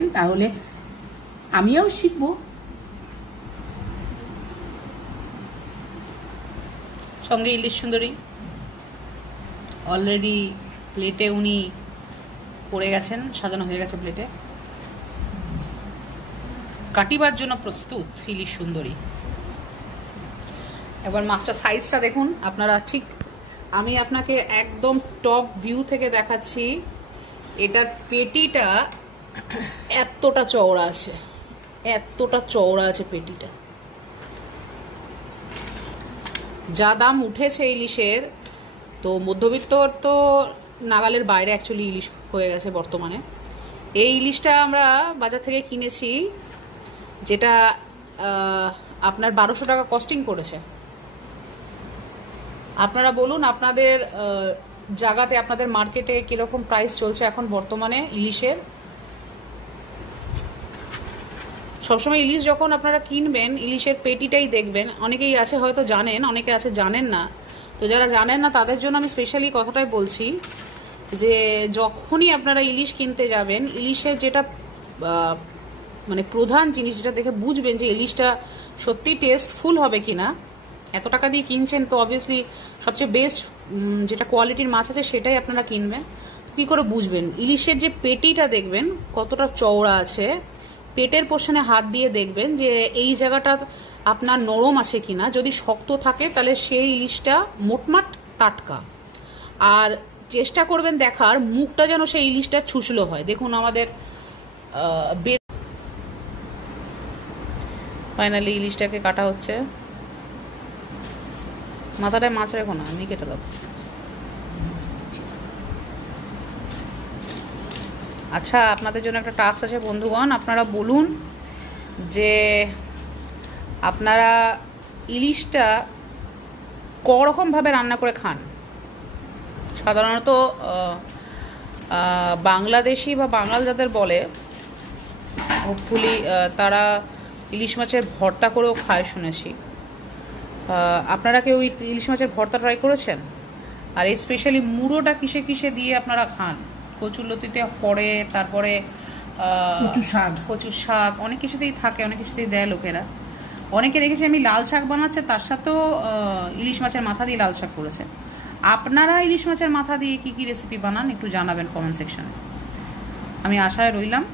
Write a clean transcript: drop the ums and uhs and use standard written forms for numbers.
তাহলে আমিও শিখবো। সঙ্গে ইলিশ সুন্দরী অলরেডি প্লেটে উনি পড়ে গেছেন, সাজানো হয়ে গেছে প্লেটে, কাটিবার জন্য প্রস্তুত ইলিশ সুন্দরী। এবার মাছটা সাইজটা দেখুন আপনারা। ঠিক আমি আপনাকে একদম টপ ভিউ থেকে দেখাচ্ছি। এটার পেটিটা এতটা চওড়া আছে, এতটা চওড়া আছে পেটিটা। যা দাম উঠেছে ইলিশের, তো মধ্যবিত্তর তো নাগালের বাইরে অ্যাকচুয়ালি ইলিশ হয়ে গেছে বর্তমানে। এই ইলিশটা আমরা বাজার থেকে কিনেছি, যেটা আপনার 1200 টাকা কস্টিং পড়েছে। আপনারা বলুন আপনাদের জায়গাতে, আপনাদের মার্কেটে কিরকম প্রাইস চলছে এখন বর্তমানে ইলিশের। সবসময় ইলিশ যখন আপনারা কিনবেন, ইলিশের পেটিটাই দেখবেন। অনেকেই আছে হয়তো জানেন, অনেকে আছে জানেন না। তো যারা জানেন না তাদের জন্য আমি স্পেশালি কথাটাই বলছি যে যখনই আপনারা ইলিশ কিনতে যাবেন, ইলিশের যেটা মানে প্রধান জিনিস যেটা দেখে বুঝবেন যে ইলিশটা সত্যি টেস্টফুল হবে কিনা। এত টাকা দিয়ে কিনছেন তো অবভিয়াসলি সবচেয়ে বেস্ট যেটা কোয়ালিটির মাছ আছে সেটাই আপনারা কিনবেন। কী করে বুঝবেন? ইলিশের যে পেটিটা দেখবেন কতটা চওড়া আছে, পেটের পোর্শনে হাত দিয়ে দেখবেন যে এই জায়গাটা আপনার নরম আছে কিনা। যদি শক্ত থাকে তাহলে সেই ইলিশটা মোটমাট টাটকা। আর চেষ্টা করবেন দেখার মুখটা যেন সেই ইলিশটা ছুসলো হয়। দেখুন আমাদের ফাইনালি ইলিশটাকে কাটা হচ্ছে। মাথাটায় মাছ রেখো না, আমি কেটে দেবো। আচ্ছা, আপনাদের জন্য একটা টাস্ক আছে বন্ধুগণ। আপনারা বলুন যে আপনারা ইলিশটা করকমভাবে রান্না করে খান। সাধারণত বাংলাদেশি বা বাঙাল যাদের বলে, হোপফুলি তারা ইলিশ মাছের ভর্তা করেও খায় শুনেছি। আপনারা কেউ ইলিশ মাছের ভর্তা ট্রাই করেছেন? আর এই স্পেশালি মুড়োটা কিসে কিসে দিয়ে আপনারা খান? কচুরলতিতে পড়ে, তারপরে কচুর শাক অনেক কিছুতেই থাকে, অনেক কিছুতেই দেয় লোকেরা। অনেকে দেখেছি আমি লাল শাক বানাচ্ছে, তার সাথেও ইলিশ মাছের মাথা দিয়ে লাল শাক করেছে। আপনারা ইলিশ মাছের মাথা দিয়ে কি কি রেসিপি বানান একটু জানাবেন কমেন্ট সেকশনে। আমি আশায় রইলাম।